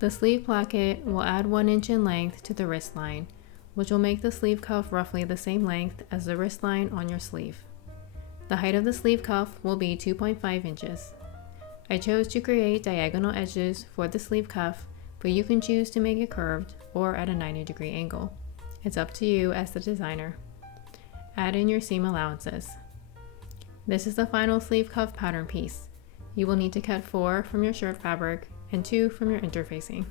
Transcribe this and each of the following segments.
The sleeve placket will add 1 inch in length to the wrist line, which will make the sleeve cuff roughly the same length as the wrist line on your sleeve. The height of the sleeve cuff will be 2.5 inches. I chose to create diagonal edges for the sleeve cuff, but you can choose to make it curved or at a 90-degree angle. It's up to you as the designer. Add in your seam allowances. This is the final sleeve cuff pattern piece. You will need to cut 4 from your shirt fabric and 2 from your interfacing.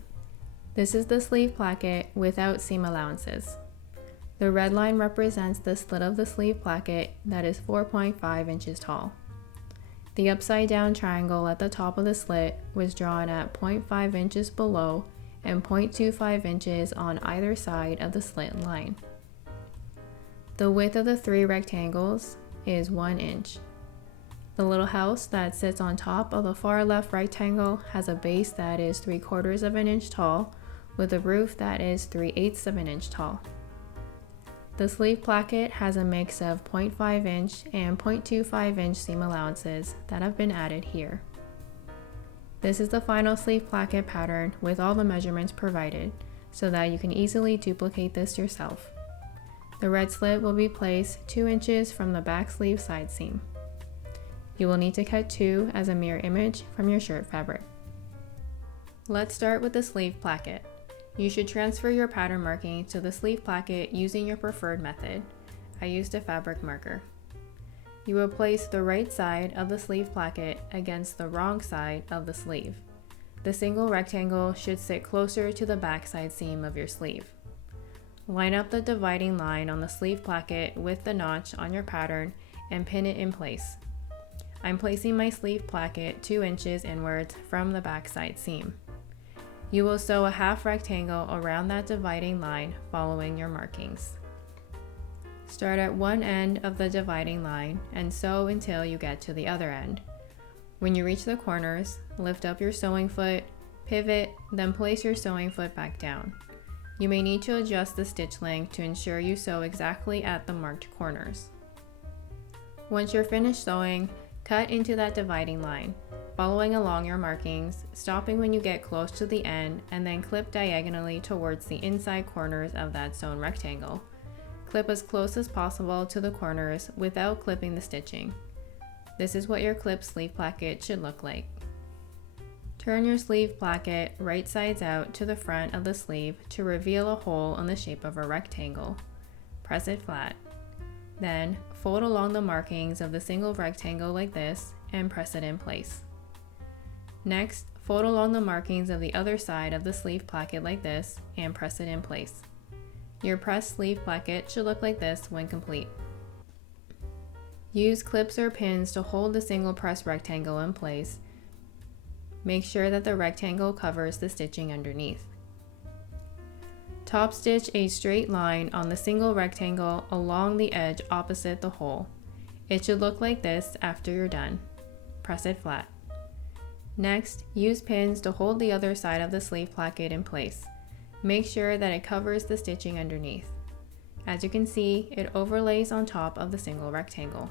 This is the sleeve placket without seam allowances. The red line represents the slit of the sleeve placket that is 4.5 inches tall. The upside down triangle at the top of the slit was drawn at 0.5 inches below and 0.25 inches on either side of the slit line. The width of the 3 rectangles is 1 inch. The little house that sits on top of the far left rectangle has a base that is 3/4 of an inch tall with a roof that is 3/8 of an inch tall. The sleeve placket has a mix of 0.5 inch and 0.25 inch seam allowances that have been added here. This is the final sleeve placket pattern with all the measurements provided so that you can easily duplicate this yourself. The red slit will be placed 2 inches from the back sleeve side seam. You will need to cut 2 as a mirror image from your shirt fabric. Let's start with the sleeve placket. You should transfer your pattern marking to the sleeve placket using your preferred method. I used a fabric marker. You will place the right side of the sleeve placket against the wrong side of the sleeve. The single rectangle should sit closer to the back side seam of your sleeve. Line up the dividing line on the sleeve placket with the notch on your pattern and pin it in place. I'm placing my sleeve placket 2 inches inwards from the back side seam. You will sew a half rectangle around that dividing line following your markings. Start at one end of the dividing line and sew until you get to the other end. When you reach the corners, lift up your sewing foot, pivot, then place your sewing foot back down. You may need to adjust the stitch length to ensure you sew exactly at the marked corners. Once you're finished sewing, cut into that dividing line, following along your markings, stopping when you get close to the end, and then clip diagonally towards the inside corners of that sewn rectangle. Clip as close as possible to the corners without clipping the stitching. This is what your clipped sleeve placket should look like. Turn your sleeve placket right sides out to the front of the sleeve to reveal a hole in the shape of a rectangle. Press it flat. Then, fold along the markings of the single rectangle like this and press it in place. Next, fold along the markings of the other side of the sleeve placket like this and press it in place. Your pressed sleeve placket should look like this when complete. Use clips or pins to hold the single pressed rectangle in place. Make sure that the rectangle covers the stitching underneath. Top stitch a straight line on the single rectangle along the edge opposite the hole. It should look like this after you're done. Press it flat. Next, use pins to hold the other side of the sleeve placket in place. Make sure that it covers the stitching underneath. As you can see, it overlays on top of the single rectangle.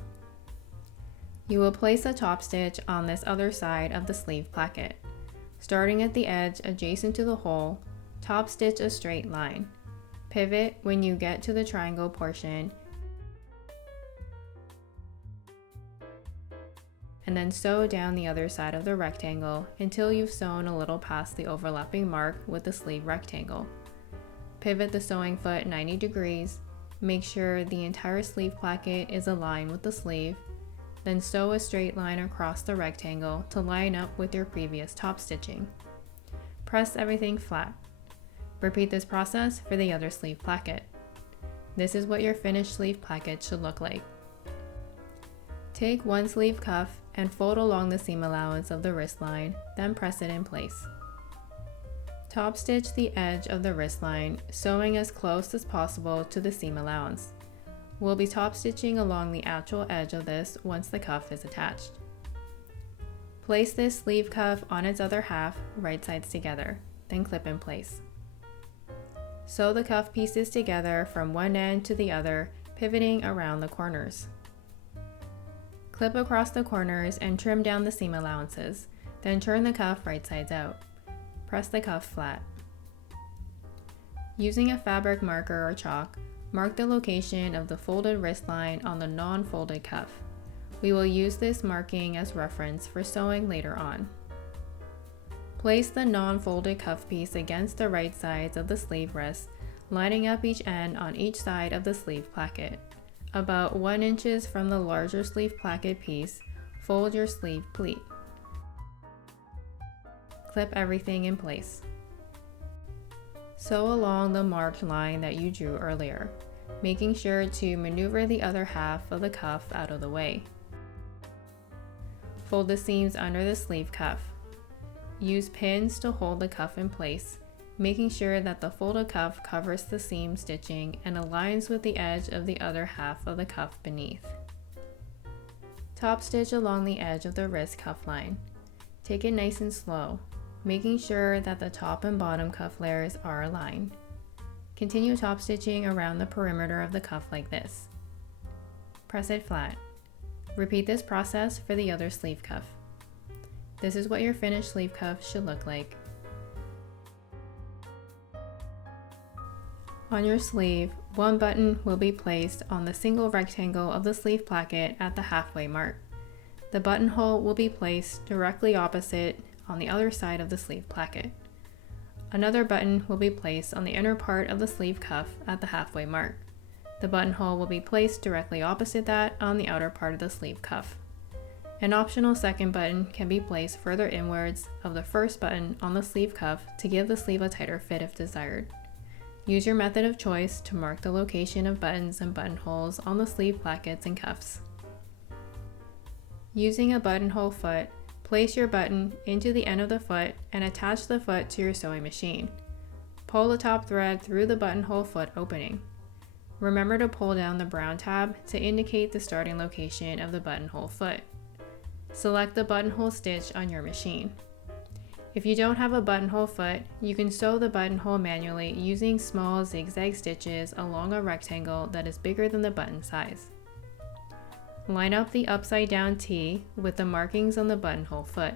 You will place a top stitch on this other side of the sleeve placket. Starting at the edge adjacent to the hole, top stitch a straight line. Pivot when you get to the triangle portion, and then sew down the other side of the rectangle until you've sewn a little past the overlapping mark with the sleeve rectangle. Pivot the sewing foot 90 degrees, make sure the entire sleeve placket is aligned with the sleeve, then sew a straight line across the rectangle to line up with your previous top stitching. Press everything flat. Repeat this process for the other sleeve placket. This is what your finished sleeve placket should look like. Take one sleeve cuff and fold along the seam allowance of the wrist line, then press it in place. Top stitch the edge of the wrist line, sewing as close as possible to the seam allowance. We'll be top stitching along the actual edge of this once the cuff is attached. Place this sleeve cuff on its other half, right sides together, then clip in place. Sew the cuff pieces together from one end to the other, pivoting around the corners. Clip across the corners and trim down the seam allowances, then turn the cuff right sides out. Press the cuff flat. Using a fabric marker or chalk, mark the location of the folded wrist line on the non-folded cuff. We will use this marking as reference for sewing later on. Place the non-folded cuff piece against the right sides of the sleeve wrist, lining up each end on each side of the sleeve placket. About 1 inch from the larger sleeve placket piece, fold your sleeve pleat. Clip everything in place. Sew along the marked line that you drew earlier, making sure to maneuver the other half of the cuff out of the way. Fold the seams under the sleeve cuff. Use pins to hold the cuff in place, making sure that the folded cuff covers the seam stitching and aligns with the edge of the other half of the cuff beneath. Top stitch along the edge of the wrist cuff line. Take it nice and slow, making sure that the top and bottom cuff layers are aligned. Continue top stitching around the perimeter of the cuff like this. Press it flat. Repeat this process for the other sleeve cuff. This is what your finished sleeve cuff should look like. On your sleeve, one button will be placed on the single rectangle of the sleeve placket at the halfway mark. The buttonhole will be placed directly opposite on the other side of the sleeve placket. Another button will be placed on the inner part of the sleeve cuff at the halfway mark. The buttonhole will be placed directly opposite that on the outer part of the sleeve cuff. An optional second button can be placed further inwards of the first button on the sleeve cuff to give the sleeve a tighter fit if desired. Use your method of choice to mark the location of buttons and buttonholes on the sleeve plackets and cuffs. Using a buttonhole foot, place your button into the end of the foot and attach the foot to your sewing machine. Pull the top thread through the buttonhole foot opening. Remember to pull down the brown tab to indicate the starting location of the buttonhole foot. Select the buttonhole stitch on your machine. If you don't have a buttonhole foot, you can sew the buttonhole manually using small zigzag stitches along a rectangle that is bigger than the button size. Line up the upside down T with the markings on the buttonhole foot.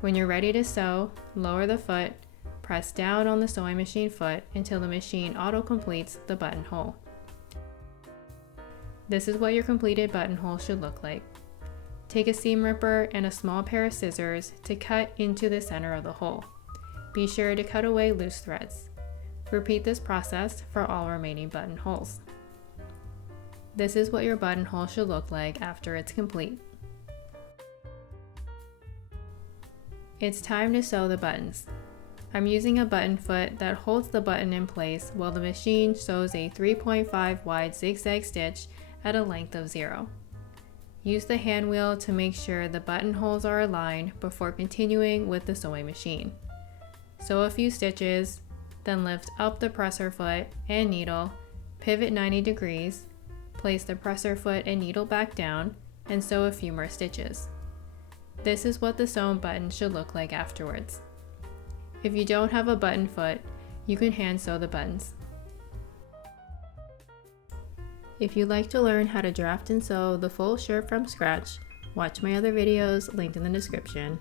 When you're ready to sew, lower the foot, press down on the sewing machine foot until the machine auto-completes the buttonhole. This is what your completed buttonhole should look like. Take a seam ripper and a small pair of scissors to cut into the center of the hole. Be sure to cut away loose threads. Repeat this process for all remaining buttonholes. This is what your buttonhole should look like after it's complete. It's time to sew the buttons. I'm using a button foot that holds the button in place while the machine sews a 3.5 wide zigzag stitch at a length of 0. Use the hand wheel to make sure the buttonholes are aligned before continuing with the sewing machine. Sew a few stitches, then lift up the presser foot and needle, pivot 90 degrees, place the presser foot and needle back down, and sew a few more stitches. This is what the sewn button should look like afterwards. If you don't have a button foot, you can hand sew the buttons. If you'd like to learn how to draft and sew the full shirt from scratch, watch my other videos linked in the description.